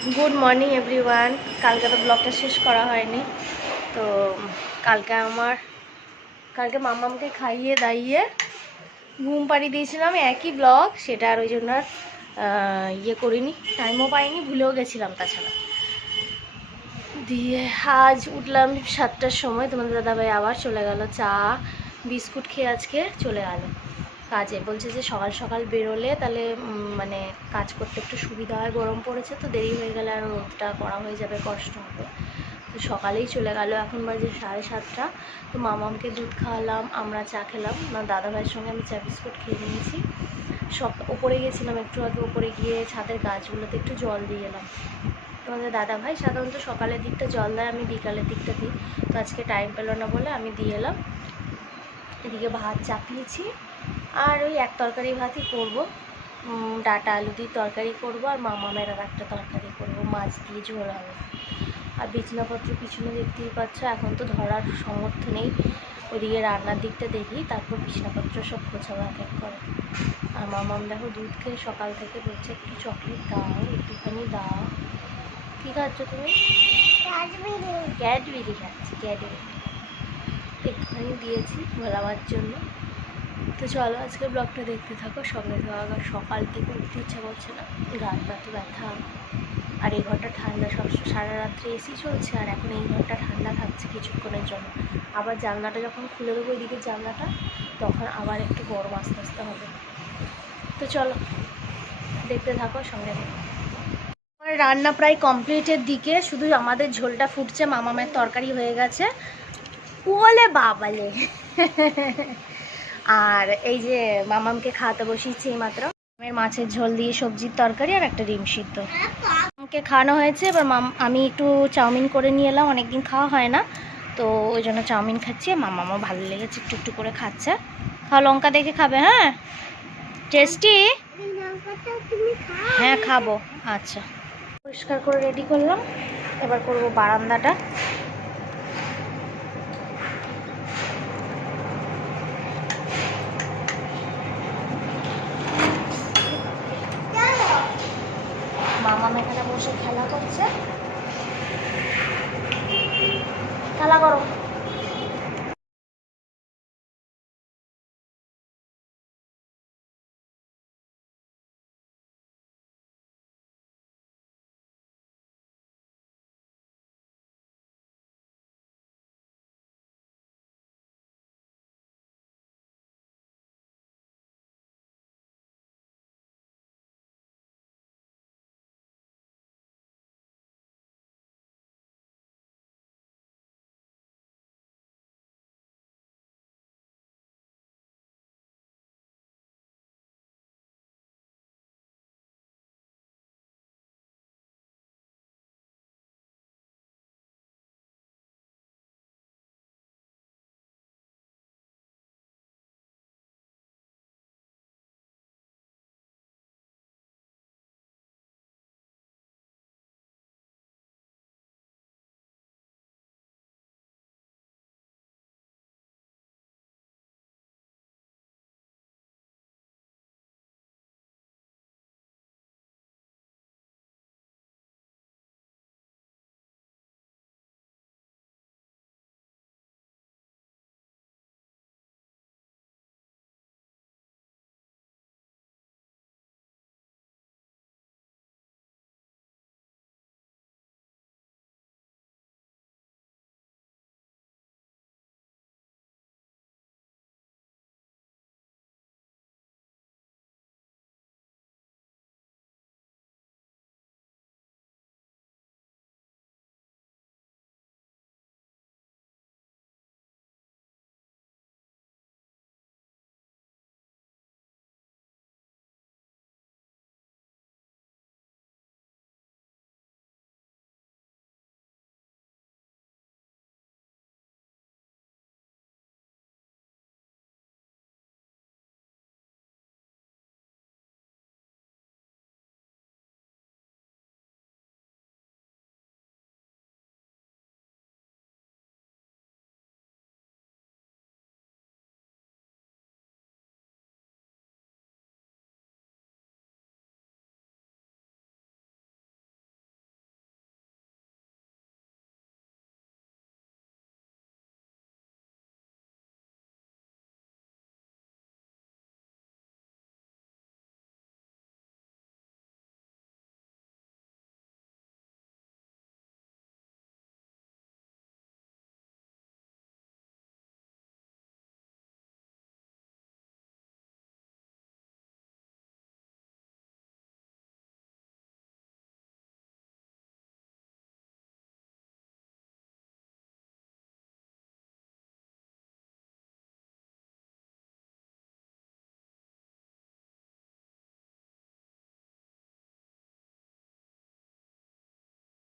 Good morning everyone কালকে তো ব্লগটা শেষ করা হয়নি। তো কালকে আমার, কালকে মামামকে খাইয়ে দাইয়ে ঘুম পাড়িয়ে দিয়েছিলাম একই ব্লগ সেটা আর ওই জন্য আর ইয়ে করিনি টাইমও পাইনি, ভুলেও গেছিলাম তাছাড়া। দিয়ে আজ উঠলাম সাতটার সময়, তোমাদের দাদাভাই আবার চলে গেল চা, বিস্কুট খেয়ে আজকে চলে গেল কাজে। বলছে যে সকাল সকাল বেরোলে তাহলে মানে কাজ করতে একটু সুবিধা হয়, গরম পড়েছে তো দেরি হয়ে গেলে আর রোদটা করা হয়ে যাবে, কষ্ট হবে। তো সকালেই চলে গেল, এখন বাজে সাড়ে সাতটা। তো মামামকে দুধ খাওয়ালাম, আমরা চা খেলাম। না দাদাভাইয়ের সঙ্গে আমি চা বিস্কুট খেয়ে নিয়েছি। সব ওপরে গেছিলাম একটু আগে ওপরে গিয়ে ছাদের গাছগুলোতে একটু জল দিয়ে এলাম। তোমাদের দাদা ভাই সাধারণত সকালের দিকটা জল দেয়, আমি বিকালের দিকটা দিই। তো আজকে টাইম পেল না বলে আমি দিয়ে এলাম। এদিকে ভাত চাপিয়েছি। আর ওই এক তরকারি ভাতই করব। ডাটা আলু দিয়ে তরকারি করব আর মামামের আর একটা তরকারি করব মাছ দিয়ে ঝোল হবে। আর বিছনাপত্র পিছনে দেখতেই পাচ্ছ এখন তো ধরার সামর্থ্য নেই। ওদিকে রান্নার দিকটা দেখি তারপর বিছনাপত্র সব গোছাবো এক এক করে। আর মামাম দেখো দুধ খেয়ে সকাল থেকে বলছে একটু চকলেট দাও একটুখানি দাও। কী খাচ্ছ তুমি? ক্যাডবেরি। খাচ্ছি ক্যাডবেরি। একটুখানি দিয়েছি ভোলাবার জন্য। তো চলো আজকে ব্লগটা দেখতে থাকো, সঙ্গে থাকা। সকাল থেকে উঠতে ইচ্ছা করছে না। গান পাতে ব্যথা। আর এই ঘরটা ঠান্ডা, সব সারা রাত্রে এসি চলছে, আর এখন এই ঘরটা ঠান্ডা থাকছে কিছুক্ষণের জন্য। আবার জানলাটা যখন খুলে দেবো ওইদিকে জানলাটা, তখন আবার একটু গরম আস্তে আস্তে হবে। তো চলো, দেখতে থাকো, সঙ্গে থাকো। আমার রান্না প্রায় কমপ্লিটের দিকে, শুধু আমাদের ঝোলটা ফুটছে, মামামের তরকারি হয়ে গেছে। ওলে বাবালে! আর এই যে মামামকে খাওয়াতে বসিয়েছি মাত্র মাছের ঝোল দিয়ে সবজির তরকারি আর একটা ডিম সিদ্ধ। মামকে খাওয়ানো হয়েছে, এবার মাম আমি একটু চাউমিন করে নিয়ে এলাম, অনেকদিন খাওয়া হয় না। তো ওই জন্য চাউমিন খাচ্ছি মামা আমার ভালো লেগেছে, একটু একটু করে খাচ্ছে। খাওয়া লঙ্কা দেখে খাবে হ্যাঁ? টেস্টি? হ্যাঁ খাব। আচ্ছা। পরিষ্কার করে রেডি করলাম। এবার করব বারান্দাটা।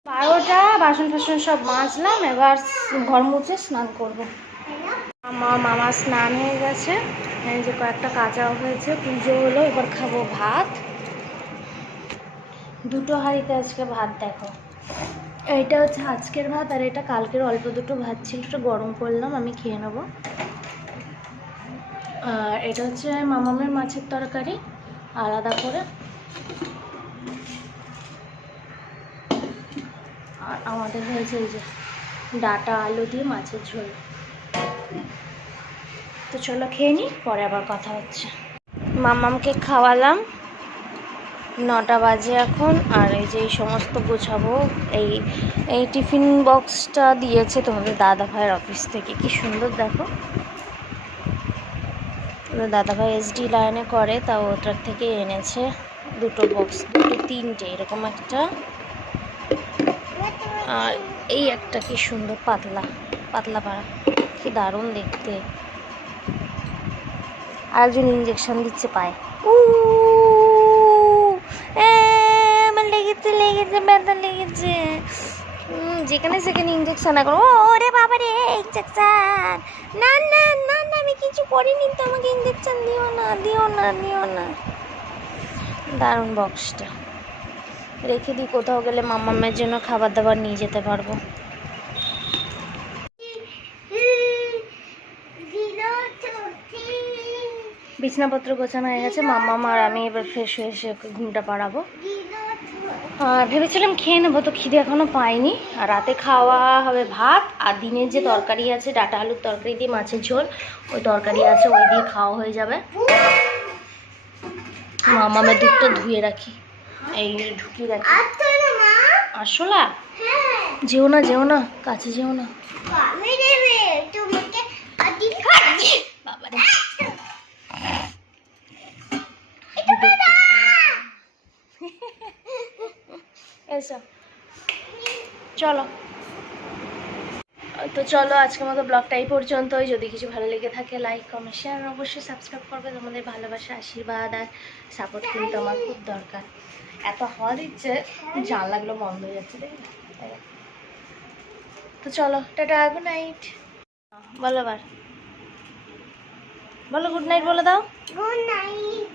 বারোটা বাসন ফাসন সব মাজলাম, এবার ঘর মুছে স্নান করব। আমার মামা স্নান হয়ে গেছে, এই যে কয়েকটা কাঁচাও হয়েছে, পুজো হলো, এবার খাব ভাত। দুটো হাঁড়িতে আজকে ভাত দেখো। এইটা হচ্ছে আজকের ভাত, আর এটা কালকের অল্প দুটো ভাত ছিল ওটা গরম করলাম, আমি খেয়ে নেব। আর এটা হচ্ছে মামামের মাছের তরকারি, আলাদা করে। আমাদের হয়েছে এই যে ডাটা, আলু দিয়ে মাছের ঝোল। তো চলো খেয়ে নিই পরে আবার কথা হচ্ছে। মামামকে খাওয়ালাম। নটা বাজে এখন, আর এই যে এই সমস্ত গোছাবো, এই এই টিফিন বক্সটা দিয়েছে তোমাদের দাদা ভাইয়ের অফিস থেকে। কি সুন্দর দেখো। দাদা ভাই এসডি লাইনে করে তা ওটার থেকে এনেছে দুটো বক্স দুটো তিনটে, এরকম একটা। আর এই একটা কি সুন্দর পাতলা পাতলা পাড়া। কি দারুণ দেখতে। আরেকজন ইঞ্জেকশন দিচ্ছে পায়ে। উ আমার লেগেছে লেগেছে, ব্যথা লেগেছে। যেখানে সেখানে ইঞ্জেকশন এখন ও রে বাবা রে ইঞ্জেকশন না না না না, আমি কিছু করিনি তো, আমাকে ইঞ্জেকশন দিও না দিও না দিও না। দারুণ বক্সটা রেখে দিই, কোথাও গেলে মামামের জন্য খাবার দাবার নিয়ে যেতে পারব। বিছনাপত্র গোছানো হয়ে গেছে মাম্মাম আর আমি এবার ফ্রেশ হয়ে এসে ঘুমটা পাড়াবো। আর ভেবেছিলাম খেয়ে নেব, তো খিদে এখনও পাইনি। আর রাতে খাওয়া হবে ভাত, আর দিনের যে তরকারি আছে, ডাটা আলুর তরকারি দিয়ে মাছের ঝোল, ওই তরকারি আছে, ওই দিয়ে খাওয়া হয়ে যাবে। মামামের দুধটা ধুয়ে রাখি। এই ঢুকিয়ে রাখি। আসলা যেও না যেও না কাছে যেও না। এসো। চলো। তো চলো আজকের মতো ব্লগটা এই পর্যন্তই। যদি কিছু ভালো লেগে থাকে লাইক কমেন্ট শেয়ার অবশ্যই সাবস্ক্রাইব করবে। তোমাদের ভালোবাসা, আশীর্বাদ আর সাপোর্ট কিন্তু আমার খুব দরকার। এত হওয়া দিচ্ছে জানলাগুলো বন্ধ হয়ে যাচ্ছে দেখি তো চলো, টাটা গুড নাইট বলো আবার। বলো গুড নাইট বলে দাও। Good night